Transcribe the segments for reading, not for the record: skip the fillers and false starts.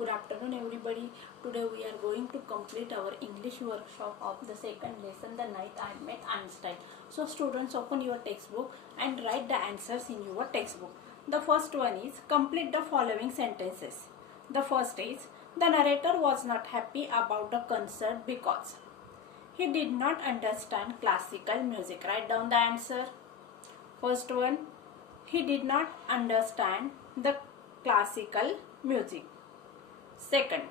Good afternoon everybody. Today we are going to complete our English workshop of the second lesson, The Night I Met Einstein. So students, open your textbook and write the answers in your textbook. The first one is complete the following sentences. The first is the narrator was not happy about the concert because he did not understand classical music. Write down the answer. First one, he did not understand the classical music. Second,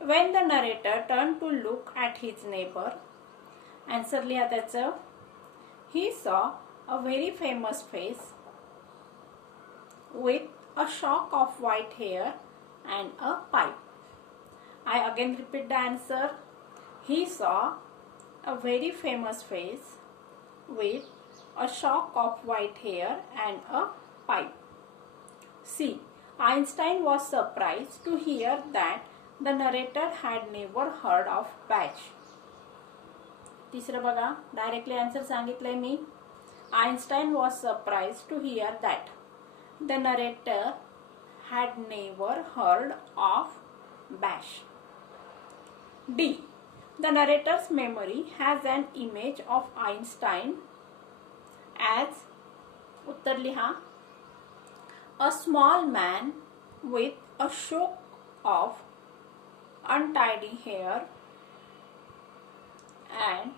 when the narrator turned to look at his neighbor, answer लिहा त्याचं, he saw a very famous face with a shock of white hair and a pipe. I again repeat the answer. He saw a very famous face with a shock of white hair and a pipe. C. Einstein was surprised to hear that the narrator had never heard of Bach. तिसरं बघा, directly answer सांगितलंय मी. Einstein was surprised to hear that the narrator had never heard of Bach. D. The narrator's memory has an image of Einstein as, उत्तर लिहा, a small man with a shock of untidy hair and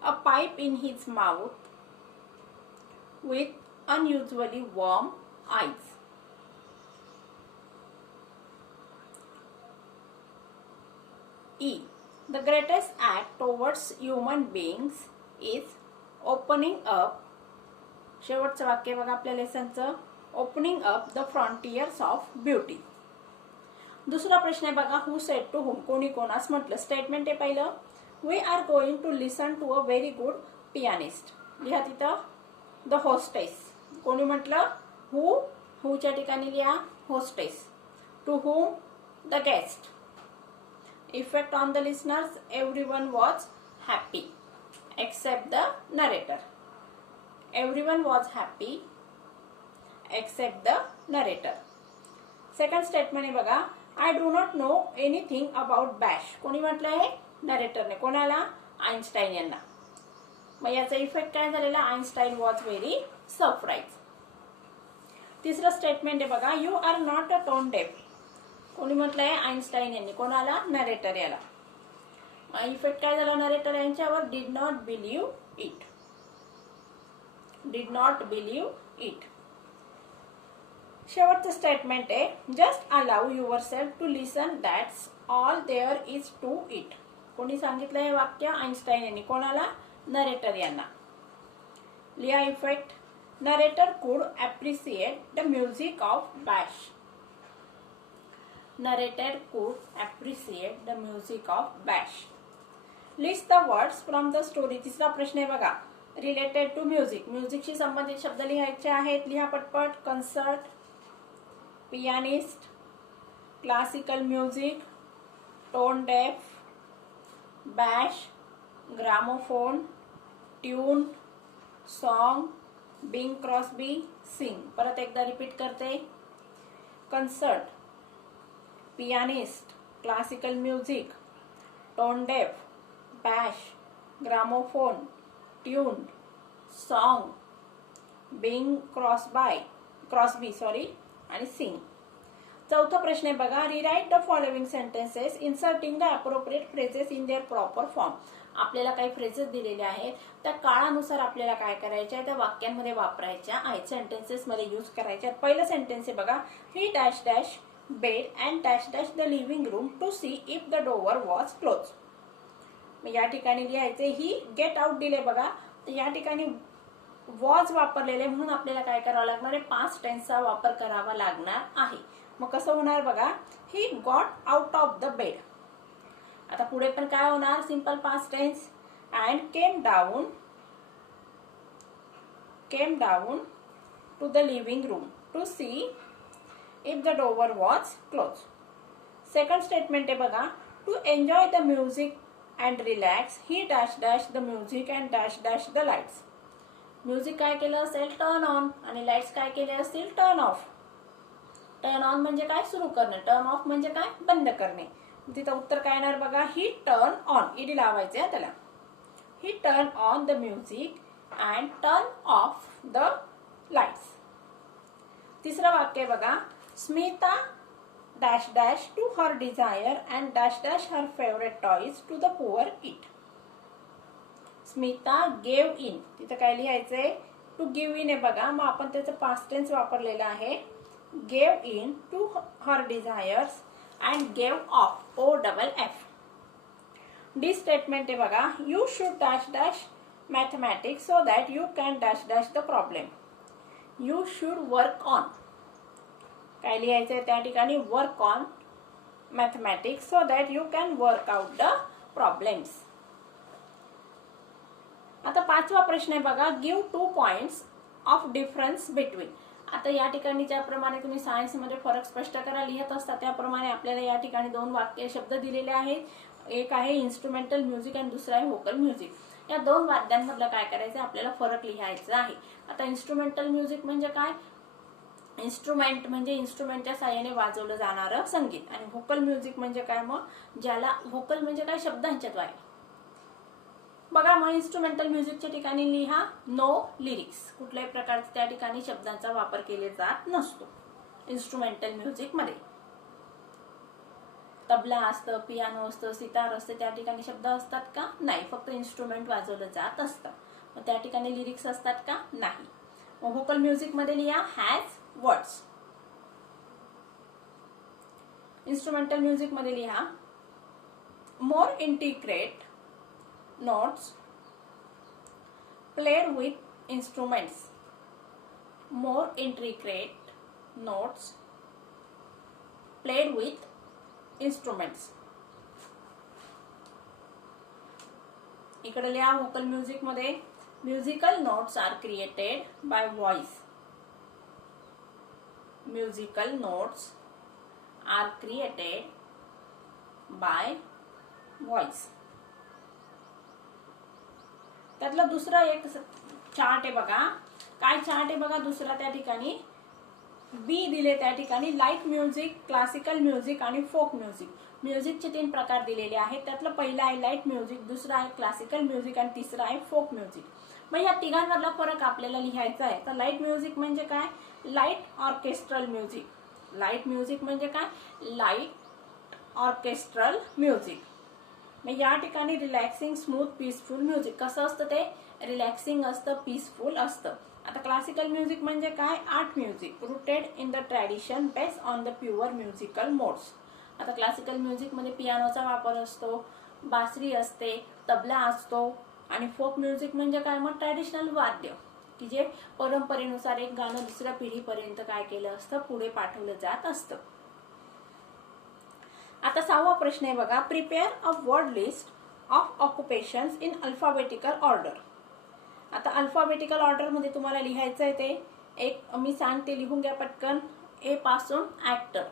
a pipe in his mouth with unusually warm eyes. E. The greatest act towards human beings is opening up, शेवटचं वाक्य बघा आपल्या लेसनचं, opening up the frontiers of beauty. दुसरा प्रश्न आहे बघा, who said to whom, कोणी कोणास म्हटलं. स्टेटमेंट आहे पहिलं, we are going to listen to a very good pianist. लिहा तिथं the hostess. कोणी म्हटलं, who च्या ठिकाणी लिहा hostess. To whom, the guest. Effect on the listeners, everyone was happy except the narrator. Everyone was happy except the narrator. Second statement आहे बघा, I do not know anything about Bach. कोणी म्हटलं आहे, नरेटरने. कोणाला, Einstein यांना. मग याचा effect काय झालेला, आइन्स्टाईन वॉज व्हेरी सरप्राइज. तिसरं स्टेटमेंट आहे बघा, you are not a tone deaf. कोणी म्हटलंय, आइन्स्टाईन यांनी. कोणाला, नरेटर याला. इफेक्ट काय झाला नरेटर यांच्यावर, did not believe it. Did not believe it. शेवटचं स्टेटमेंट आहे, just allow yourself to listen, that's all there is to it. कोणी सांगितलं हे वाक्य, आइन्स्टाईन यांनी. कोणाला, नरेटर यांना. लिहा effect, narrator could appreciate the music of Bach. Narrator could appreciate the music of Bach. List the words from the story. तिसरा प्रश्न आहे बघा, रिलेटेड टू म्युझिक. म्युझिकशी संबंधित शब्द लिहायचे आहेत. लिहा पटपट. Concert, pianist, classical music, tone deaf, bash, gramophone, tune, song, Bing Crosby, sing. परत एकदा रिपीट करते. Concert, pianist, classical music, tone deaf, bash, gramophone, tune, song, Bing Crosby आणि सिंग. चौथा प्रश्न आहे बघा, rewrite the following sentences inserting the appropriate phrases in their proper form. आपल्याला काही फ्रेजेस दिलेले आहेत, त्या काळानुसार आपल्याला काय करायच्या, त्या वाक्यांमध्ये वापरायच्या आहेत, सेंटेन्सेस मध्ये यूज करायच्या. पहिलं सेंटेन्स आहे बघा, he dash dash bed and dash dash the living room to see if the door was close. या ठिकाणी लिहायचे, ही गेट आउट दिले बघा, तर या ठिकाणी वॉज वापरलेले म्हणून आपल्याला काय करावं लागणार आहे, पास्ट टेन्सचा वापर करावा लागणार आहे. मग कसं होणार बघा, he got out of the bed. आता पुढे पण काय होणार, simple past tense, and came down to the living room to see if the door was close. Second statement आहे बघा, to enjoy the music and relax, he dash dash the music and dash dash the lights. Music काय केलं असेल, turn on, आणि lights काय केले असतील, turn off. Turn on म्हणजे काय, सुरू करणे. टर्न ऑफ म्हणजे काय, बंद करणे. तिथं उत्तर काय येणार बघा, ही टर्न ऑन, ईडी लावायचे आहे त्याला. He turn on the music and turn off the lights. तिसरं वाक्य बघा, Smita dash dash to her desire and dash dash her favourite toys to the poor it. Smita gave in, तिथं काय लिहायचंय, टू गिव्ह इन आहे बघा. मग आपण त्याचं पास्ट टेन्स वापरलेलं आहे. Gave in to her desires and gave off, OFF. D statement आहे बघा, you should dash dash mathematics so that you can dash dash the problem. You should work on, काय लिहायचंय त्या ठिकाणी, work on mathematics so that you can work out the problems. आता पाचवा प्रश्न आहे बघा, give 2 points of difference between. आता या ठिकाणी ज्याप्रमाणे तुम्ही सायन्समध्ये फरक स्पष्ट करा लिहित असता त्याप्रमाणे आपल्याला या ठिकाणी 2 वाक्य शब्द दिलेले आहेत. एक आहे इन्स्ट्रुमेंटल म्युझिक आणि दुसरा आहे व्होकल म्युझिक. या 2 वाद्यांमधलं काय करायचं, आपल्याला फरक लिहायचा आहे. आता इन्स्ट्रुमेंटल म्युझिक म्हणजे काय, इन्स्ट्रुमेंट म्हणजे इन्स्ट्रुमेंटच्या साहाय्याने वाजवलं जाणारं संगीत. आणि व्होकल म्युझिक म्हणजे काय, मग ज्याला व्होकल म्हणजे काय, शब्दांच्याद्वारे. बघा मग इन्स्ट्रुमेंटल म्युझिकच्या ठिकाणी लिहा नो लिरिक्स, कुठल्याही प्रकारचा त्या ठिकाणी शब्दांचा वापर केला जात नसतो. इन्स्ट्रुमेंटल म्युझिक मध्ये तबला असतं, पियानो असतं, सितार असतं, त्या ठिकाणी शब्द असतात का, नाही, फक्त इन्स्ट्रुमेंट वाजवलं जात असतं. मग त्या ठिकाणी लिरिक्स असतात का, नाही. मग व्होकल म्युझिक मध्ये लिहा हॅज वर्ड्स. इन्स्ट्रुमेंटल म्युझिक मध्ये लिहा मोर integrate notes played with instruments. More intricate notes played with instruments. इकडे लिहा व्होकल म्युझिक मध्ये musical notes are created by voice. Musical notes are created by voice. त्यातला दुसरा एक चार्ट आहे बघा, काय चार्ट आहे बघा दुसरा, त्या ठिकाणी बी दिले, त्या ठिकाणी लाईट म्युझिक, क्लासिकल म्युझिक आणि फोक म्युझिक. म्युझिकचे 3 प्रकार दिलेले आहेत. त्यातलं पहिलं आहे लाईट म्युझिक, दुसरं आहे क्लासिकल म्युझिक आणि तिसरं आहे फोक म्युझिक. मग या तिघांमधला फरक आपल्याला लिहायचा आहे. तर लाईट म्युझिक म्हणजे काय, light orchestral music. Light music म्हणजे काय, लाईट ऑर्केस्ट्रल म्युझिक. मग या ठिकाणी रिलॅक्सिंग, स्मूथ, पीसफुल म्युझिक. कसं असतं ते, रिलॅक्सिंग असतं, पीसफुल असतं. आता क्लासिकल म्युझिक म्हणजे काय, art music rooted in the tradition based on the pure musical modes. आता क्लासिकल म्युझिक मध्ये पियानोचा वापर असतो, बासरी असते, तबला असतो. आणि फोक म्युझिक म्हणजे काय, मग ट्रॅडिशनल वाद्य की जे परंपरेनुसार एक गाणं दुसऱ्या पिढीपर्यंत काय केलं असतं, पुढे पाठवलं जात असतं. आता 6वा प्रश्न आहे बघा, prepare a word list of occupations in alphabetical order. आता अल्फाबेटिकल ऑर्डर मध्ये तुम्हाला लिहायचं आहे ते एक मी सांगते, लिहून घ्या पटकन. ए पासून ऍक्टर,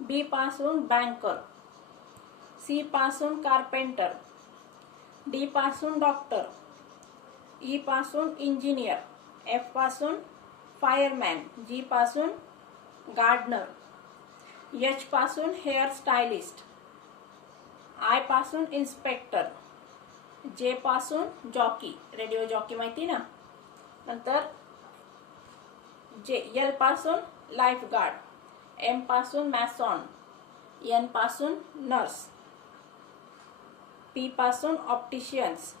बी पासून बँकर, सी पासून कारपेंटर, डी पासून डॉक्टर, ई पासून इंजिनियर, एफ पासून फायरमॅन, जी पासून गार्डनर, एच पासून हेअर स्टायलिस्ट, आय पासून इन्स्पेक्टर, जे पासून जॉकी, रेडिओ जॉकी माहिती ना. नंतर जे, एल पासून लाईफ गार्ड, एम पासून मॅसॉन, एन पासून नर्स, पी पासून ऑप्टिशियन्स.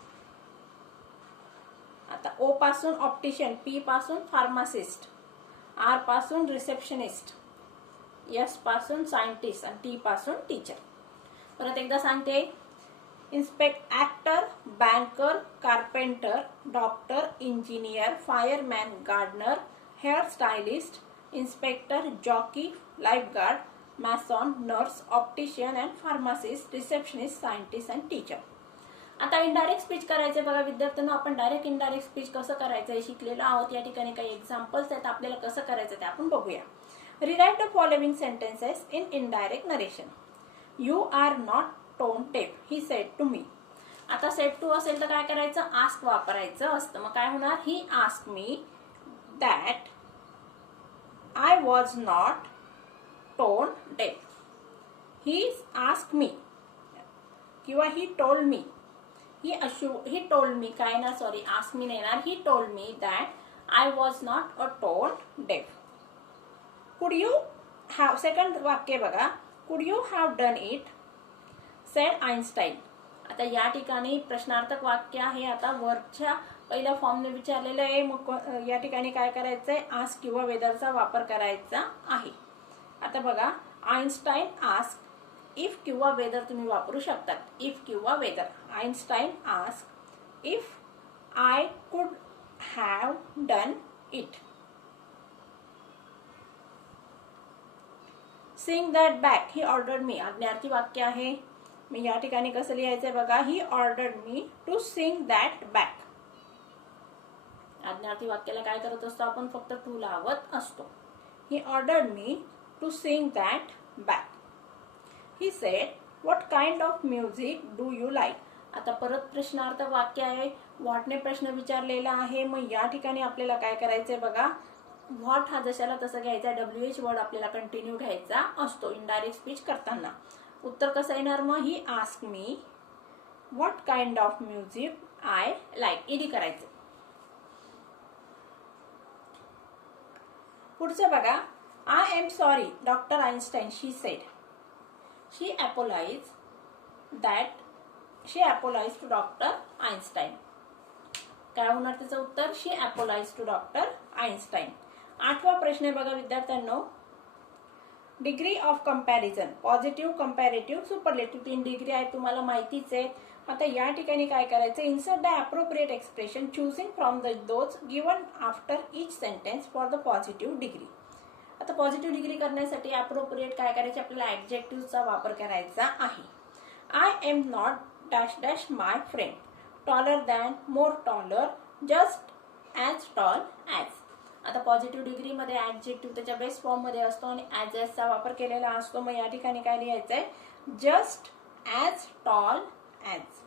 आता ओ पासून ऑप्टिशियन, पी पासून फार्मासिस्ट, आर पासून रिसेप्शनिस्ट, एस पासून सायंटिस्ट आणि टी पासून टीचर. परत एकदा सांगते, actor, banker, carpenter, doctor, engineer, fireman, gardener, hair stylist, inspector, jockey, lifeguard, mason, nurse, optician and pharmacist, receptionist, scientist and teacher. आता इनडायरेक्ट स्पीच करायचे बघा विद्यार्थ्यांना. आपण डायरेक्ट इनडायरेक्ट स्पीच कसं करायचं हे शिकलेलो आहोत. या ठिकाणी काही एक्झाम्पल्स आहेत, आपल्याला कसं करायचं ते आपण बघूया. Rewrite the following sentences in indirect narration. You are not tone deaf, he said to me. आता said to असेल तर काय करायचं, ask वापरायचं असतं. मग काय होणार, he asked me that I was not tone deaf. He asked me किंवा he told me. He told me काय ना सॉरी ask me नाही येणार. He told me that I was not a tone deaf. Could you have second वाक्य बघा. Could you have done it? said Einstein. आता या ठिकाणी प्रश्नार्थक वाक्य आहे. आता वरच्या पहिल्या फॉर्मने विचारलेलं आहे. मग या ठिकाणी काय करायचंय आस्क किंवा वेदरचा वापर करायचा आहे. आता बघा आइन्स्टाईन आस्क इफ किंवा वेदर तुम्ही वापरू शकतात. इफ किंवा whether. Einstein ask if I could have done it. Sing that back. He ordered me. आज्ञार्थी वाक्य आहे. मी या ठिकाणी कसं लिहायचंय बघा. He ordered me to sing that back. आज्ञार्थी वाक्याला काय करत असतो आपण फक्त टू लावत असतो. He ordered me to sing that back. He said what kind of music do you like. आता परत प्रश्नार्थक वाक्य आहे. व्हॉटने प्रश्न विचारलेला आहे. मग या ठिकाणी आपल्याला काय करायचंय बघा. व्हॉट हा जशाला तसं घ्यायचा. WH वर्ड आपल्याला कंटिन्यू घ्यायचा असतो इनडायरेक्ट स्पीच करताना. उत्तर कसं येणार मग. He ask me what kind of music I like. ED करायचं. पुढचं बघा. I am sorry doctor Einstein she said. She apologise to doctor Einstein. काय होणार त्याचं उत्तर. She apologise to doctor Einstein. आठवा प्रश्न आहे बघा विद्यार्थ्यांनो. Degree of comparison. Positive, comparative, superlative 3 degree आहेत तुम्हाला माहितीच आहे. आता या ठिकाणी काय करायचं. Insert the appropriate expression choosing from those given after each sentence for the positive degree. आता पॉझिटिव्ह डिग्री करण्यासाठी अप्रोप्रिएट काय करायचे आपल्याला ऍडजेक्टिव्हचा वापर करायचा आहे. I am not dash dash my friend. Taller than, more taller, just as tall as. आता पॉझिटिव्ह डिग्रीमध्ये ऍडजेक्टिव्ह त्याच्या बेस फॉर्म मध्ये असतो आणि ॲज चा वापर केलेला असतो. मग या ठिकाणी काय लिहायचंय. Just as tall as.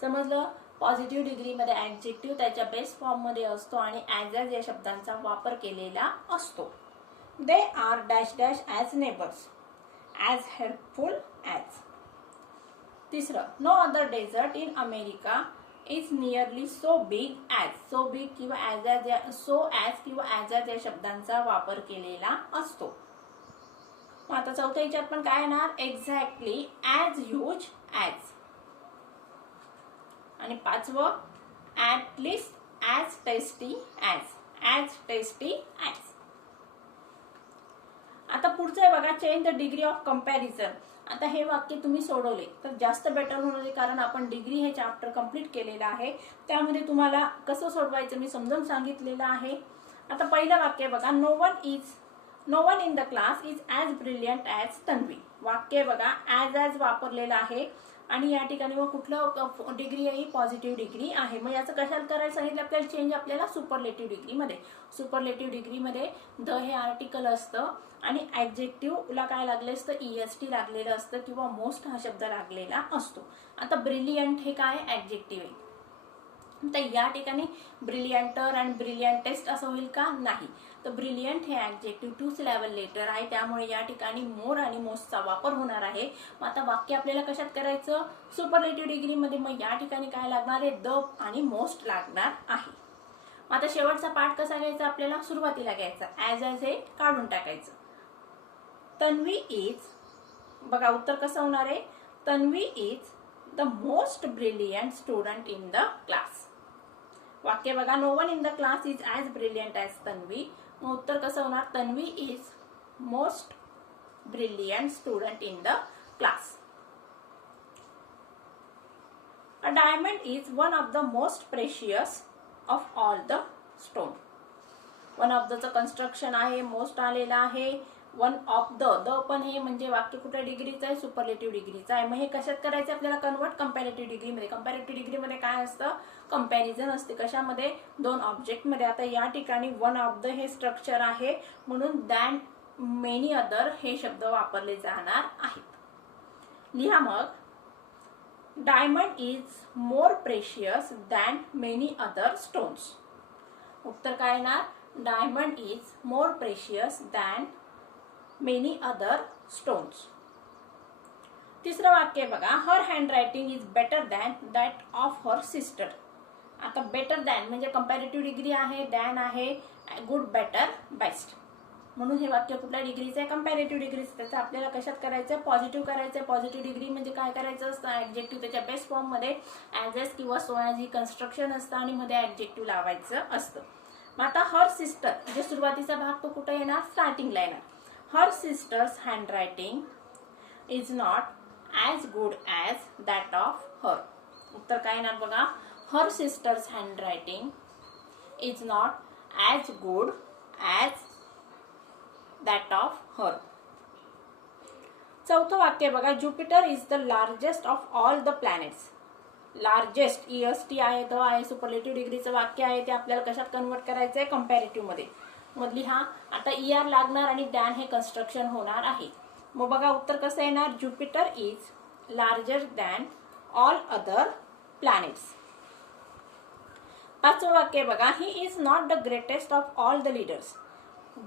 समजलं. पॉझिटिव्ह डिग्रीमध्ये ऍडजेक्टिव्ह त्याच्या बेस फॉर्म मध्ये असतो आणि ॲज या शब्दांचा वापर केलेला असतो. They are dash dash as neighbours. As helpful as. तिसरं. No other desert in America is nearly so big as. So big किंवा सो ॲज किंवा ॲज या शब्दांचा वापर केलेला असतो. मग आता चौथ्या ह्याच्यात पण काय येणार. Exactly as huge as. आणि पाचवं. At least as tasty as. As tasty as. आता पुढचं आहे बघा. Change the degree of comparison. आता हे वाक्य तुम्ही सोडवले तर जास्त बेटर होणार कारण आपण डिग्री हे चॅप्टर कंप्लीट केलेलं आहे. त्यामध्ये तुम्हाला कसं सोडवायचं मी समजावून सांगितलेलं आहे. आता पहिलं वाक्य बघा. No one in the class is as brilliant as Tanvi. वाक्य बघा ॲज वापरलेलं आहे आणि या ठिकाणी मग कुठलं डिग्री आहे. पॉझिटिव्ह डिग्री आहे. मग याचं कशाला करायला सांगितलं आपल्याला. चेंज आपल्याला सुपरलेटिव्ह डिग्रीमध्ये. सुपरलेटिव्ह डिग्रीमध्ये द हे आर्टिकल असतं आणि ऍडजेक्टिव्हला काय लागलं असतं. EST लागलेलं असतं किंवा मोस्ट हा शब्द लागलेला असतो. आता ब्रिलियंट हे काय ऍडजेक्टिव्ह आहे. तर या ठिकाणी ब्रिलियंटर आणि ब्रिलियंटेस्ट असं होईल का. नाही. तर ब्रिलियंट हे ऍडजेक्टिव्ह 2 सिलेबल लेटर आहे. त्यामुळे या ठिकाणी मोर आणि मोस्टचा वापर होणार आहे. मग आता वाक्य आपल्याला कशात करायचं. सुपरलेटिव्ह डिग्रीमध्ये. मग या ठिकाणी काय लागणार आहे. द आणि मोस्ट लागणार आहे. मग आता शेवटचा पार्ट कसा घ्यायचा आपल्याला. सुरुवातीला घ्यायचा. ॲज हे काढून टाकायचं. तन्वी इज. बघा उत्तर कसं होणार आहे. Tanvi is the most brilliant student in the class. वाक्य बघा. No one in the class is as brilliant as Tanvi. मग उत्तर कसं होणार. Tanvi is most brilliant student in the class. A diamond is one of the most precious of all the stone. One of the चं construction आहे. Most आलेला आहे. One of the पण हे म्हणजे वाक्य कुठल्या डिग्रीचं आहे. सुपरलेटिव्ह डिग्रीचं आहे. मग हे कशात करायचं आपल्याला कन्वर्ट. कंपॅरेटिव्ह डिग्रीमध्ये. कंपॅरेटिव्ह डिग्रीमध्ये काय असतं. कंपॅरिझन असते. कशामध्ये. 2 ऑब्जेक्टमध्ये. आता या ठिकाणी वन ऑफ द हे स्ट्रक्चर आहे म्हणून दॅन मेनी अदर हे शब्द वापरले जाणार आहेत. लिहा मग. Diamond is more precious than many other stones. उत्तर काय येणार. Diamond is more precious than many other stones. तिसरं वाक्य बघा, her hand writing is better than that of her sister. आता बेटर दॅन म्हणजे कंपॅरेटिव्ह डिग्री आहे, दॅन आहे, गुड, बेटर, बेस्ट. म्हणून हे वाक्य कुठल्या डिग्रीचं आहे? कंपॅरेटिव्ह डिग्रीचं. त्याचं आपल्याला कशात करायचं? पॉझिटिव्ह करायचं. पॉझिटिव्ह डिग्री म्हणजे काय करायचं असतं? ऍडजेक्टिव्ह त्याच्या बेस्ट फॉर्म मध्ये ॲज एस किंवा सो ॲज ही कन्स्ट्रक्शन असतं आणि मध्ये ऍडजेक्टिव्ह लावायचं असतं. मग आता हर सिस्टर जे सुरुवातीचा भाग तो कुठे येणार? स्टार्टिंगला येणार. Her sister's hand writing is not as good as that of her. उत्तर काय येणार बघा? Her sister's hand writing is not as good as that of her. चौथं वाक्य बघा, Jupiter is the largest of all the planets. Largest EST आहे, the आहे, superlative डिग्रीचं वाक्य आहे. ते आपल्याला कशात कन्वर्ट करायचं आहे? कंपॅरेटिव्ह मध्ये. मधली हा आता ER लागणार आणि दॅन हे कन्स्ट्रक्शन होणार आहे. मग बघा उत्तर कसं येणार? Jupiter is larger than all other planets. पाचवं वाक्य बघा, he is not the greatest of all the leaders.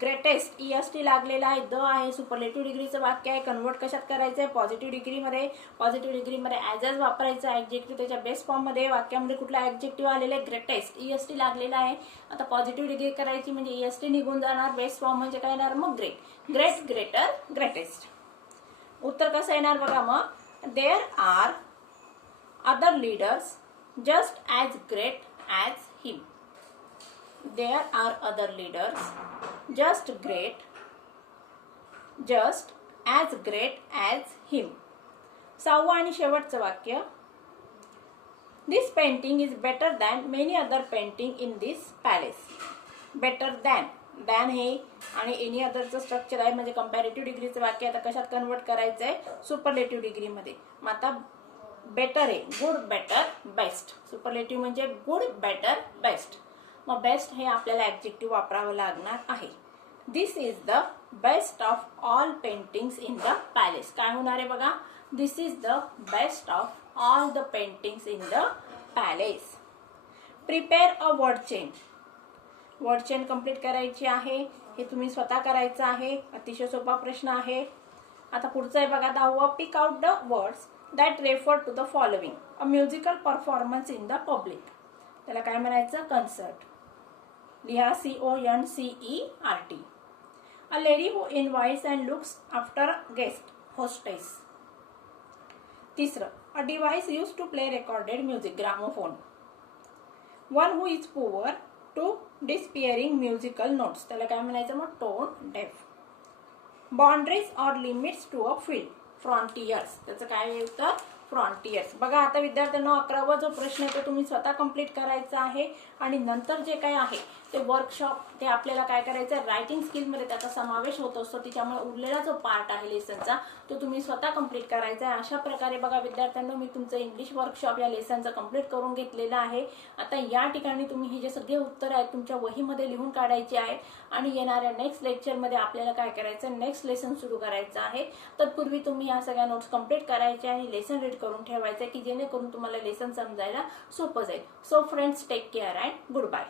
Greatest EST लागलेला आहे, द आहे, सुपरलेटिव्ह डिग्रीचं वाक्य आहे. कन्वर्ट कशात करायचं आहे? पॉझिटिव्ह डिग्रीमध्ये. पॉझिटिव्ह डिग्रीमध्ये ॲज एज वापरायचं. ऍडजेक्टिव्ह त्याच्या बेस्ट फॉर्ममध्ये. वाक्यामध्ये कुठला ऍडजेक्टिव्ह आलेला आहे? ग्रेटेस्ट. EST लागलेला आहे. आता पॉझिटिव्ह डिग्री करायची म्हणजे EST निघून जाणार. बेस्ट फॉर्म म्हणजे काय येणार? मग ग्रेट. Great, greater, greatest. उत्तर कसं येणार बघा मग? There are other leaders just as great as him. There are other leaders just as great as him. सहावं आणि शेवटचं वाक्य, This painting is better than many other painting in this palace. Better than, than हे आणि any अदरचं structure आहे म्हणजे comparative डिग्रीचं वाक्य. आता कशात कन्वर्ट करायचं आहे? सुपरलेटिव्ह डिग्रीमध्ये. मग आता बेटर आहे, गुड, बेटर, बेस्ट. सुपरलेटिव्ह म्हणजे गुड, बेटर, बेस्ट. मग बेस्ट हे आपल्याला ऍडजेक्टिव्ह वापरावं लागणार आहे. This is the best of all paintings in the palace. काय होणार आहे बघा? This is the best of all the paintings in the palace. Prepare a word chain. Word chain complete करायची आहे. हे तुम्ही स्वतः करायचं आहे. अतिशय सोपा प्रश्न आहे. आता पुढचं आहे बघा 10वा, pick out the words that refer to the following. A musical performance in the public. त्याला काय म्हणायचं? कन्सर्ट. लिहा CONCERT. A lady who invites and looks after guest, hostess. तिसरं, a device used to play recorded music, gramophone. One who is poor to despairing musical notes. त्याला काय म्हणायचं मग? tone deaf. Boundaries or limits to a field, frontiers. त्याचं काय येतं? फ्रॉन्टियर्स. बघा आता विद्यार्थ्यांना 11वा जो प्रश्न आहे तो तुम्ही स्वतः कंप्लीट करायचा आहे आणि नंतर जे काय आहे ते वर्कशॉप ते आपल्याला काय करायचं? रायटिंग स्किलमध्ये त्याचा समावेश होत असतो. त्याच्यामुळे उरलेला जो पार्ट आहे लेसनचा तो तुम्ही स्वतः कंप्लीट करायचा आहे. अशा प्रकारे बघा विद्यार्थ्यांना मी तुमचं इंग्लिश वर्कशॉप या लेसनचं कंप्लीट करून घेतलेलं आहे. आता या ठिकाणी तुम्ही हे जे सगळे उत्तर आहेत तुमच्या वहीमध्ये लिहून काढायचे आहेत आणि येणाऱ्या नेक्स्ट लेक्चरमध्ये आपल्याला काय करायचं? नेक्स्ट लेसन सुरू करायचं आहे. तत्पूर्वी तुम्ही या सगळ्या नोट्स कंप्लीट करायच्या आणि लेसन रीड करून ठेवायचं की जेणेकरून तुम्हाला लेसन समजायला सोपं जाईल. So friends, take care and good bye.